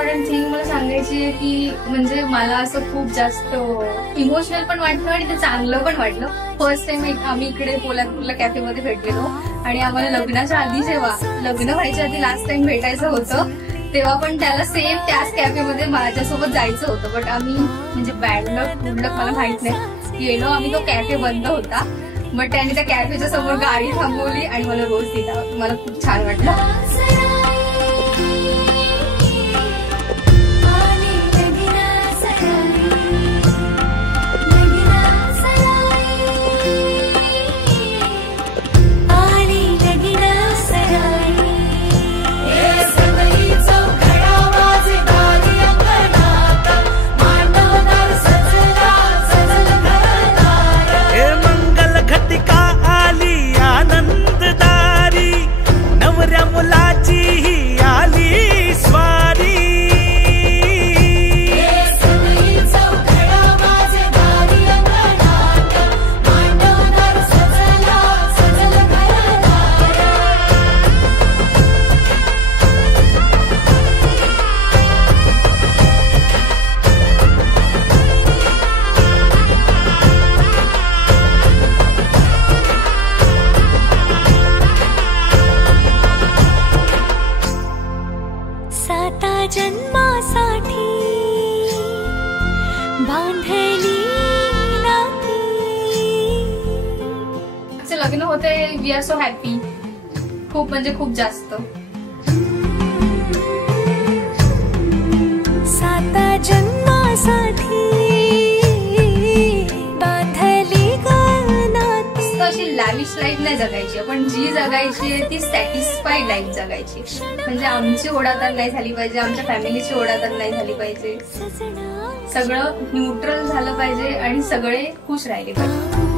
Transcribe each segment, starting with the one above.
Important thing मला सांगायची आहे की म्हणजे मला असं खूप जास्त इमोशनल पण वाटलं आणि ते चांगलं पण वाटलं. फर्स्ट टाइम आम्ही इकडे पोलादपूरला कॅफेमध्ये भेटलेलो आणि आम्हाला लग्नाच्या आधी जेव्हा लग्न व्हायच्या आधी लास्ट टाइम भेटायचं होतं तेव्हा पण त्याला सेम त्याच कॅफेमध्ये माझ्यासोबत जायचं होतं. बट आम्ही म्हणजे बॅड लक गुड लक मला माहित नाही गेलो आम्ही. तो कॅफे बंद होता बट त्याने त्या कॅफेच्या समोर गाडी थांबवली आणि मला रोज दिला. मला खूप छान वाटलं. जन्मासाठी बांधली नाती. लग्न होते वी आर सो हॅपी. खूप म्हणजे खूप जास्त. 7 जन्मासाठी बांधली नाती. अशी लॅविश लाईफ नाही जगायची आपण. जी जगायची आहे ती सॅटिस्फाईड लाईफ जगायची. म्हणजे आमची ओढाताण नाही झाली पाहिजे, आमच्या फॅमिलीची ओढाताण नाही झाली पाहिजे. सगळं न्यूट्रल झालं पाहिजे आणि सगळे खुश राहिले पाहिजे.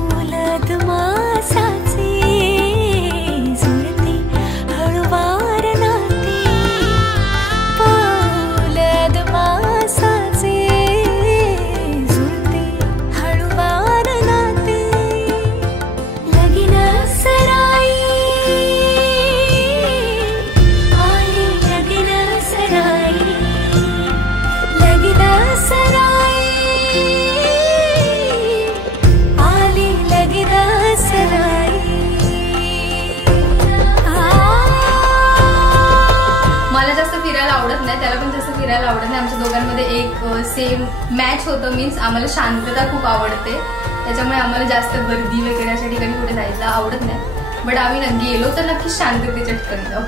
त्याला पण जास्त फिरायला आवडत नाही. आमच्या दोघांमध्ये एक सेम मॅच होतं. मीन्स आम्हाला शांतता खूप आवडते त्याच्यामुळे आम्हाला जास्त गर्दी वगैरे अशा ठिकाणी कुठे जायला आवडत नाही. बट आम्ही गेलो तर नक्की शांततेच्या ठिकाणी जाऊ.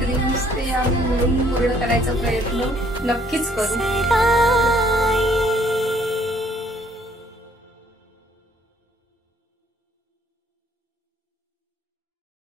ड्रीम्स ते आम्ही मिळून पूर्ण करायचा प्रयत्न नक्कीच करू.